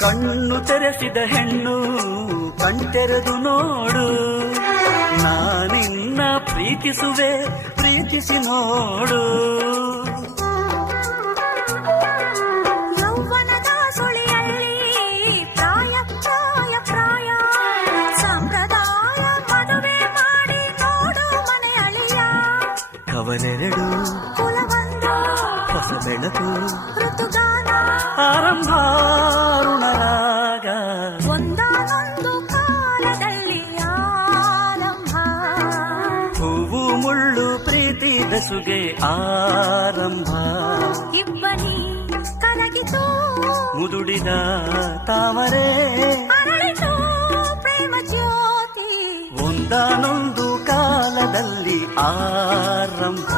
ಕಣ್ಣು ತೆರೆಸಿದ ಹೆಣ್ಣು ಕಣ್ತೆರೆದು ನೋಡು, ನಾನಿನ್ನ ಪ್ರೀತಿಸುವೆ ಪ್ರೀತಿಸಿ ನೋಡು. ಯೌವನದ ಸುಳಿಯಲ್ಲಿ ಪ್ರಾಯ ಪ್ರಾಯ ಪ್ರಾಯ ಸಂಪ್ರದಾಯ ಮದುವೆ ಮಾಡಿ ನೋಡು ಮನೆ ಅಳಿಯ. ಕವಲೆರಡು ಕುಲವೊಂದು ಹೊಸ ಬೆಳಕು ಋತುಗಾನ ಆರಂಭ ಋಣರಾಗ. ಒಂದಾನೊಂದು ಕಾಲದಲ್ಲಿ ಆರಂಭ. ಹೂವು ಮುಳ್ಳು ಪ್ರೀತಿ ಬೆಸುಗೆ ಆರಂಭ. ಇಬ್ಬನಿ ಕರಗಿತು ಮುದುಡಿದ ತಾವರೆ ಅರಳಿತು ಪ್ರೇಮ ಜ್ಯೋತಿ. ಒಂದಾನೊಂದು ಕಾಲದಲ್ಲಿ ಆರಂಭ.